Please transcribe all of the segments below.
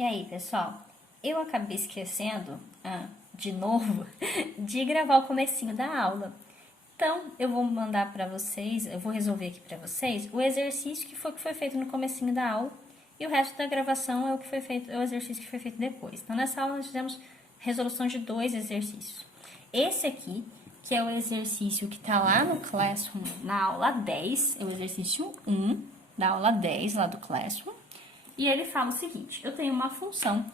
E aí, pessoal? Eu acabei esquecendo, de novo, de gravar o comecinho da aula. Então, eu vou mandar para vocês, eu vou resolver aqui para vocês o exercício que foi feito no comecinho da aula e o resto da gravação é o que foi feito, é o exercício que foi feito depois. Então, nessa aula nós fizemos resolução de 2 exercícios. Esse aqui, que é o exercício que está lá no Classroom, na aula 10, é o exercício 1 da aula 10 lá do Classroom. E ele fala o seguinte, eu tenho uma função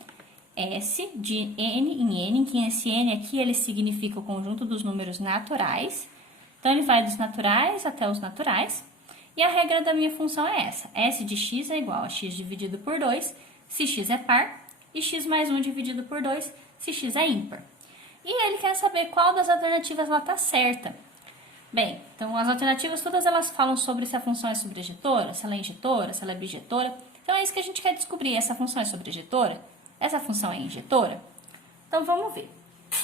S de n em n, que esse n aqui ele significa o conjunto dos números naturais. Então, ele vai dos naturais até os naturais. E a regra da minha função é essa. S de x é igual a x dividido por 2, se x é par, e x mais 1 dividido por 2, se x é ímpar. E ele quer saber qual das alternativas lá está certa. Bem, então as alternativas todas elas falam sobre se a função é sobrejetora, se ela é injetora, se ela é bijetora. Então, é isso que a gente quer descobrir. Essa função é sobrejetora? Essa função é injetora? Então, vamos ver.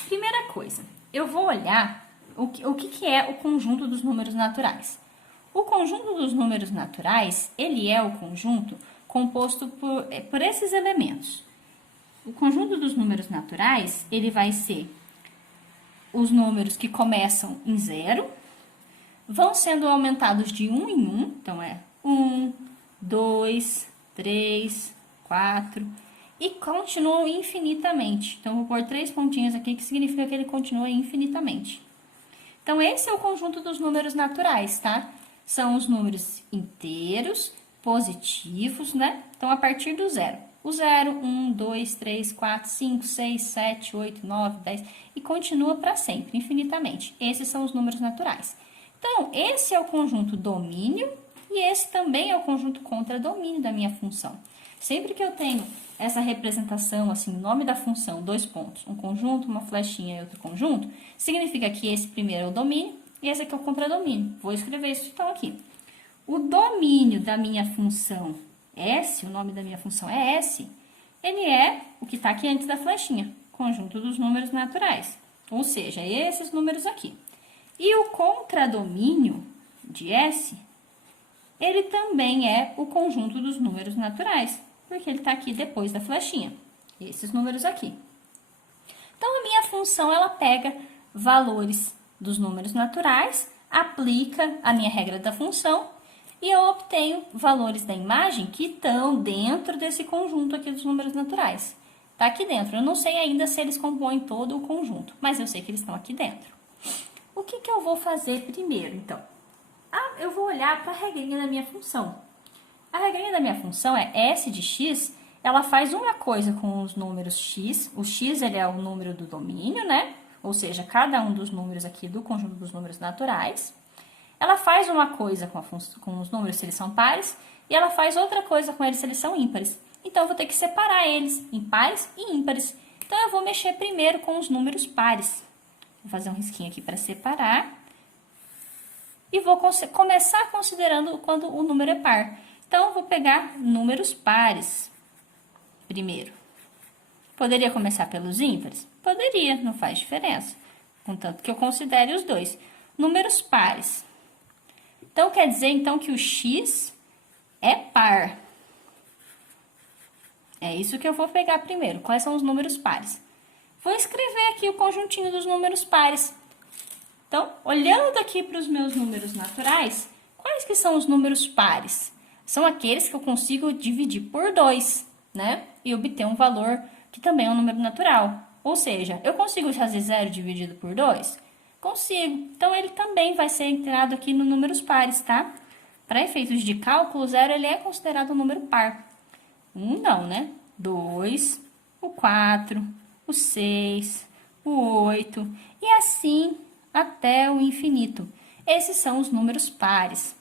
Primeira coisa, eu vou olhar o que é o conjunto dos números naturais. O conjunto dos números naturais, ele é o conjunto composto por esses elementos. O conjunto dos números naturais, ele vai ser os números que começam em 0, vão sendo aumentados de 1 em 1, então é 1, 2, 3, 4, e continuam infinitamente. Então, vou pôr 3 pontinhos aqui, que significa que ele continua infinitamente. Então, esse é o conjunto dos números naturais, tá? São os números inteiros, positivos, né? Então, a partir do 0. O 0, 1, 2, 3, 4, 5, 6, 7, 8, 9, 10, e continua para sempre, infinitamente. Esses são os números naturais. Então, esse é o conjunto domínio e esse também é o conjunto contradomínio da minha função. Sempre que eu tenho essa representação, assim, o nome da função, 2 pontos, um conjunto, uma flechinha e outro conjunto, significa que esse primeiro é o domínio e esse aqui é o contradomínio. Vou escrever isso então aqui. O domínio da minha função S, o nome da minha função é S, ele é o que está aqui antes da flechinha, conjunto dos números naturais, ou seja, esses números aqui. E o contradomínio de S, ele também é o conjunto dos números naturais, porque ele está aqui depois da flechinha, esses números aqui. Então, a minha função, ela pega valores dos números naturais, aplica a minha regra da função, e eu obtenho valores da imagem que estão dentro desse conjunto aqui dos números naturais. Está aqui dentro. Eu não sei ainda se eles compõem todo o conjunto, mas eu sei que eles estão aqui dentro. O que eu vou fazer primeiro, então? Eu vou olhar para a regrinha da minha função. A regrinha da minha função é S de x, ela faz uma coisa com os números x. O x, ele é o número do domínio, né? Ou seja, cada um dos números aqui do conjunto dos números naturais. Ela faz uma coisa com os números se eles são pares, e ela faz outra coisa com eles se eles são ímpares. Então, eu vou ter que separar eles em pares e ímpares. Então, eu vou mexer primeiro com os números pares. Vou fazer um risquinho aqui para separar. E vou começar considerando quando o número é par. Então, eu vou pegar números pares primeiro. Poderia começar pelos ímpares? Poderia, não faz diferença. Contanto que eu considere os dois. Números pares. Então, quer dizer, então, que o x é par. É isso que eu vou pegar primeiro. Quais são os números pares? Vou escrever aqui o conjuntinho dos números pares. Então, olhando aqui para os meus números naturais, quais que são os números pares? São aqueles que eu consigo dividir por 2, né? E obter um valor que também é um número natural. Ou seja, eu consigo fazer 0 dividido por 2? Consigo. Então, ele também vai ser integrado aqui no números pares, tá? Para efeitos de cálculo, 0 ele é considerado um número par. 1 não, né? 2, o 4, o 6, o 8 e assim até o infinito. Esses são os números pares.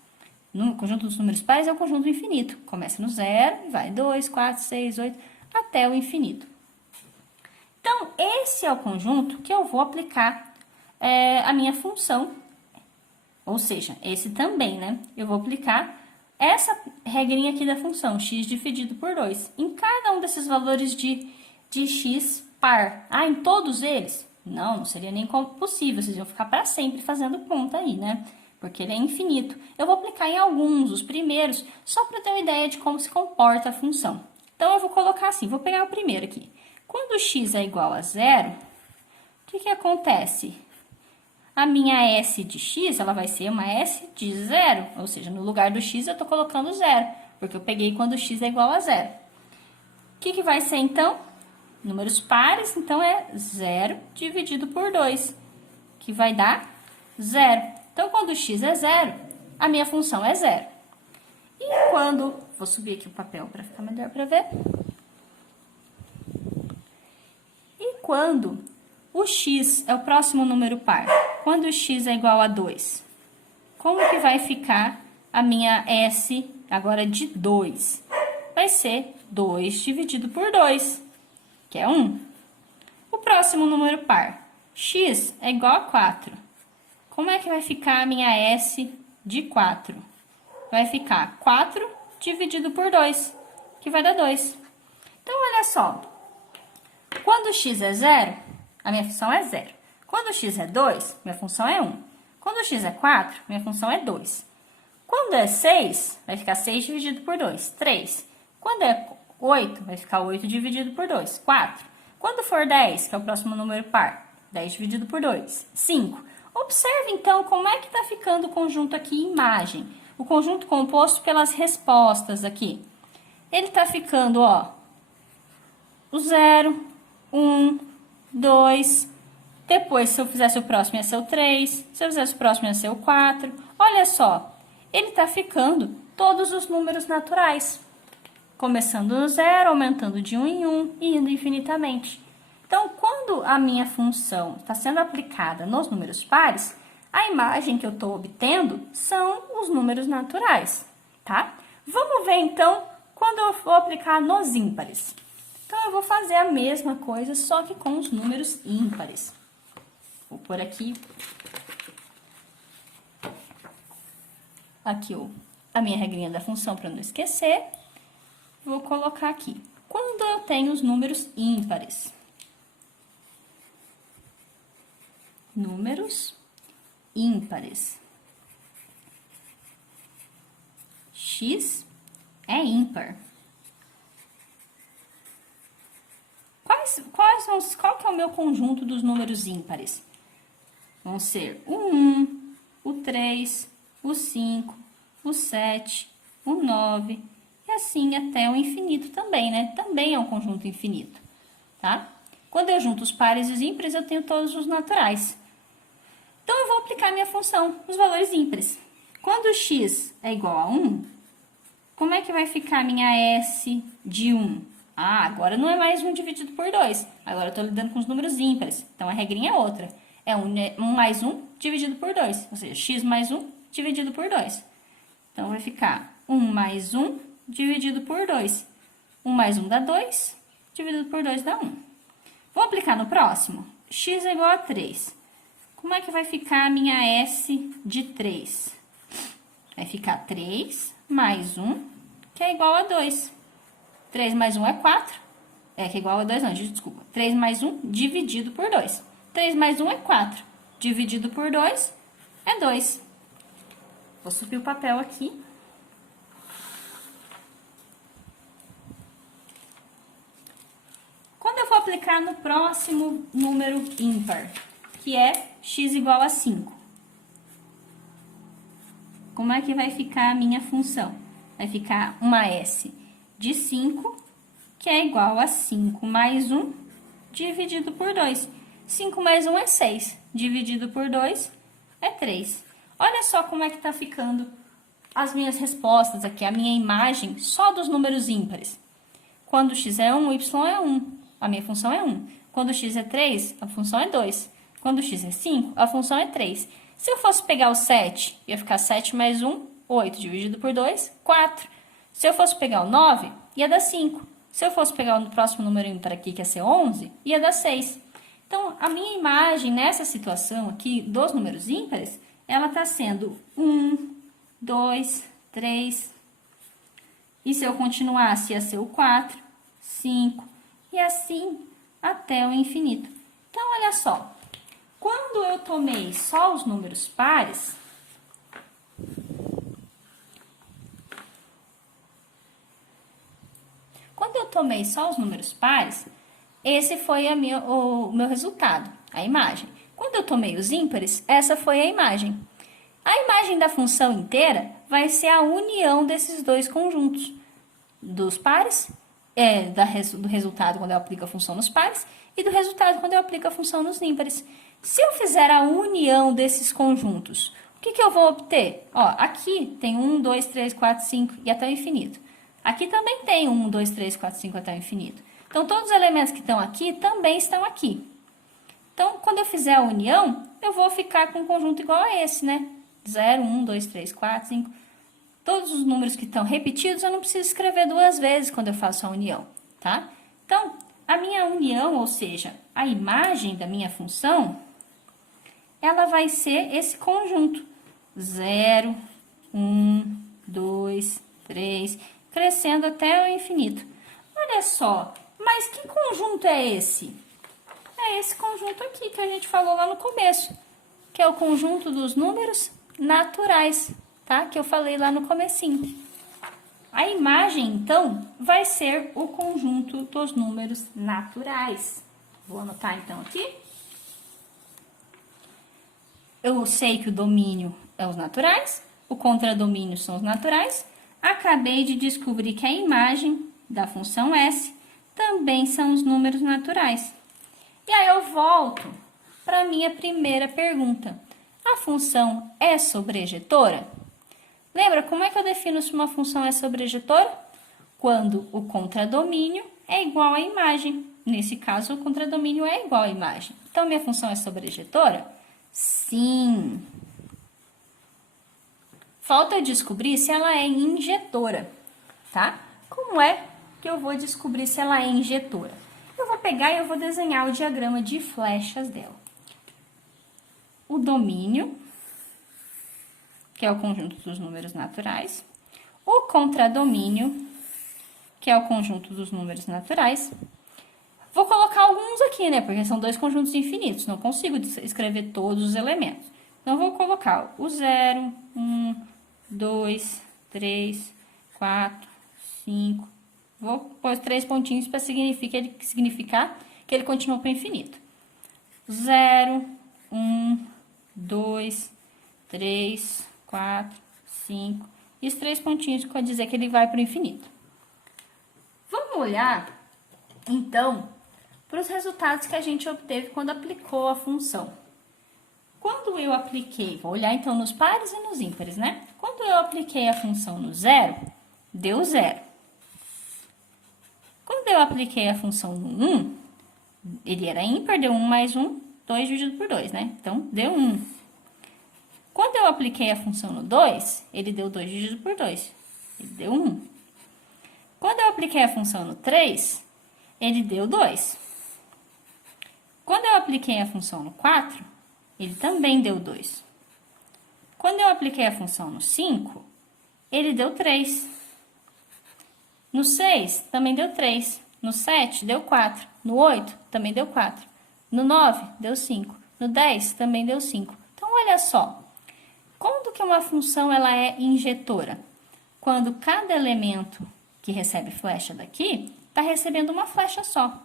O conjunto dos números pares é o conjunto infinito. Começa no 0 e vai 2, 4, 6, 8 até o infinito. Então, esse é o conjunto que eu vou aplicar a minha função, ou seja, esse também, né? Eu vou aplicar essa regrinha aqui da função, x dividido por 2, em cada um desses valores de x par. Em todos eles? Não seria nem possível, vocês iam ficar para sempre fazendo conta aí, né? Porque ele é infinito. Eu vou aplicar em alguns, os primeiros, só para ter uma ideia de como se comporta a função. Então, eu vou colocar assim, vou pegar o primeiro aqui. Quando x é igual a zero, o que acontece? A minha S de x, ela vai ser uma S de zero, ou seja, no lugar do x eu estou colocando zero, porque eu peguei quando x é igual a zero. O que vai ser, então? Números pares, então é 0 dividido por 2, que vai dar 0. Então, quando x é 0, a minha função é 0. E quando... Vou subir aqui o papel para ficar melhor para ver. E quando o x é o próximo número par, quando o x é igual a 2, como que vai ficar a minha S agora de 2? Vai ser 2 dividido por 2, que é 1. O próximo número par, x é igual a 4. Como é que vai ficar a minha S de 4? Vai ficar 4 dividido por 2, que vai dar 2. Então, olha só. Quando x é 0, a minha função é 0. Quando x é 2, minha função é 1. Quando x é 4, minha função é 2. Quando é 6, vai ficar 6 dividido por 2, 3. Quando é 8, vai ficar 8 dividido por 2, 4. Quando for 10, que é o próximo número par, 10 dividido por 2, 5. Observe, então, como é que está ficando o conjunto aqui em imagem. O conjunto composto pelas respostas aqui. Ele está ficando, ó, o 0, 1, 2. Depois, se eu fizesse o próximo, ia ser o 3. Se eu fizesse o próximo, ia ser o 4. Olha só, ele está ficando todos os números naturais. Começando no 0, aumentando de 1 em 1 e indo infinitamente. Então, quando a minha função está sendo aplicada nos números pares, a imagem que eu estou obtendo são os números naturais, tá? Vamos ver, então, quando eu vou aplicar nos ímpares. Então, eu vou fazer a mesma coisa, só que com os números ímpares. Vou pôr aqui a minha regrinha da função para não esquecer. Vou colocar aqui. Quando eu tenho os números ímpares. Números ímpares. X é ímpar. Qual que é o meu conjunto dos números ímpares? Vão ser o 1, o 3, o 5, o 7, o 9, e assim até o infinito também, né? Também é um conjunto infinito, tá? Quando eu junto os pares e os ímpares, eu tenho todos os naturais. Então, eu vou aplicar minha função, os valores ímpares. Quando x é igual a 1, como é que vai ficar a minha S de 1? Ah, agora não é mais 1 dividido por 2. Agora eu estou lidando com os números ímpares. Então, a regrinha é outra. É 1 mais 1 dividido por 2. Ou seja, x mais 1 dividido por 2. Então, vai ficar 1 mais 1 dividido por 2. 1 mais 1 dá 2, dividido por 2 dá 1. Vou aplicar no próximo. X é igual a 3. Como é que vai ficar a minha S de 3? Vai ficar 3 mais 1, que é igual a 2. 3 mais 1 é 4. Que é igual a 2, não, desculpa. 3 mais 1 dividido por 2. 3 mais 1 é 4. Dividido por 2 é 2. Vou subir o papel aqui. Quando eu for aplicar no próximo número ímpar, que é x igual a 5. Como é que vai ficar a minha função? Vai ficar uma S de 5, que é igual a 5 mais 1 dividido por 2. 5 mais 1 é 6, dividido por 2 é 3. Olha só como é que está ficando as minhas respostas aqui, a minha imagem só dos números ímpares. Quando x é 1, o y é 1. A minha função é 1. Quando x é 3, a função é 2. Quando x é 5, a função é 3. Se eu fosse pegar o 7, ia ficar 7 mais 1, 8, dividido por 2, 4. Se eu fosse pegar o 9, ia dar 5. Se eu fosse pegar o próximo número ímpar aqui, que ia ser 11, ia dar 6. Então, a minha imagem nessa situação aqui dos números ímpares, ela está sendo 1, 2, 3. E se eu continuasse, ia ser o 4, 5, e assim até o infinito. Então, olha só. Quando eu tomei só os números pares, quando eu tomei só os números pares, esse foi o meu resultado, a imagem. Quando eu tomei os ímpares, essa foi a imagem. A imagem da função inteira vai ser a união desses dois conjuntos, dos pares, do resultado quando eu aplico a função nos pares, e do resultado quando eu aplico a função nos ímpares. Se eu fizer a união desses conjuntos, o que eu vou obter? Ó, aqui tem 1, 2, 3, 4, 5 e até o infinito. Aqui também tem 1, 2, 3, 4, 5 até o infinito. Então, todos os elementos que estão aqui também estão aqui. Então, quando eu fizer a união, eu vou ficar com um conjunto igual a esse, né? 0, 1, 2, 3, 4, 5. Todos os números que estão repetidos, eu não preciso escrever duas vezes quando eu faço a união, tá? Então, a minha união, ou seja, a imagem da minha função, ela vai ser esse conjunto. 0, 1, 2, 3, crescendo até o infinito. Olha só, mas que conjunto é esse? É esse conjunto aqui que a gente falou lá no começo, que é o conjunto dos números naturais, tá? Que eu falei lá no comecinho. A imagem, então, vai ser o conjunto dos números naturais. Vou anotar, então, aqui. Eu sei que o domínio é os naturais, o contradomínio são os naturais. Acabei de descobrir que a imagem da função S também são os números naturais. E aí eu volto para a minha primeira pergunta. A função é sobrejetora? Lembra como é que eu defino se uma função é sobrejetora? Quando o contradomínio é igual à imagem. Nesse caso, o contradomínio é igual à imagem. Então, minha função é sobrejetora? Sim. Falta eu descobrir se ela é injetora, tá? Como é que eu vou descobrir se ela é injetora? Eu vou pegar e eu vou desenhar o diagrama de flechas dela. O domínio, que é o conjunto dos números naturais. O contradomínio, que é o conjunto dos números naturais. Vou colocar alguns aqui, né? Porque são dois conjuntos infinitos. Não consigo escrever todos os elementos. Então, vou colocar o 0, 1, 2, 3, 4, 5. Vou pôr 3 pontinhos para significar que ele continua para o infinito. 0, 1, 2, 3, 4, 5. E os 3 pontinhos para dizer que ele vai para o infinito. Vamos olhar, então, para os resultados que a gente obteve quando aplicou a função. Quando eu apliquei, vou olhar então nos pares e nos ímpares, né? Quando eu apliquei a função no 0, deu 0. Quando eu apliquei a função no 1, ele era ímpar, deu 1 mais 1, 2 dividido por 2, né? Então, deu 1. Quando eu apliquei a função no 2, ele deu 2 dividido por 2, ele deu 1. Quando eu apliquei a função no 3, ele deu 2. Quando eu apliquei a função no 4, ele também deu 2. Quando eu apliquei a função no 5, ele deu 3. No 6, também deu 3. No 7, deu 4. No 8, também deu 4. No 9, deu 5. No 10, também deu 5. Então, olha só. Quando que uma função ela é injetora? Quando cada elemento que recebe flecha daqui está recebendo uma flecha só.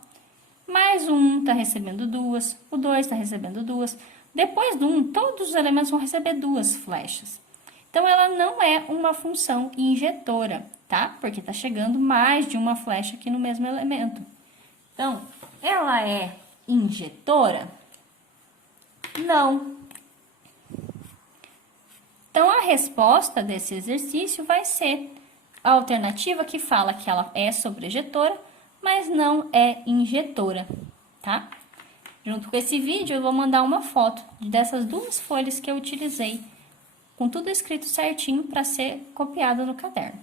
Mais o 1 está recebendo 2, o 2 está recebendo 2. Depois do 1, todos os elementos vão receber 2 flechas. Então, ela não é uma função injetora, tá? Porque está chegando mais de uma flecha aqui no mesmo elemento. Então, ela é injetora? Não. Então, a resposta desse exercício vai ser a alternativa que fala que ela é sobrejetora, mas não é injetora, tá? Junto com esse vídeo, eu vou mandar uma foto dessas duas folhas que eu utilizei, com tudo escrito certinho para ser copiado no caderno.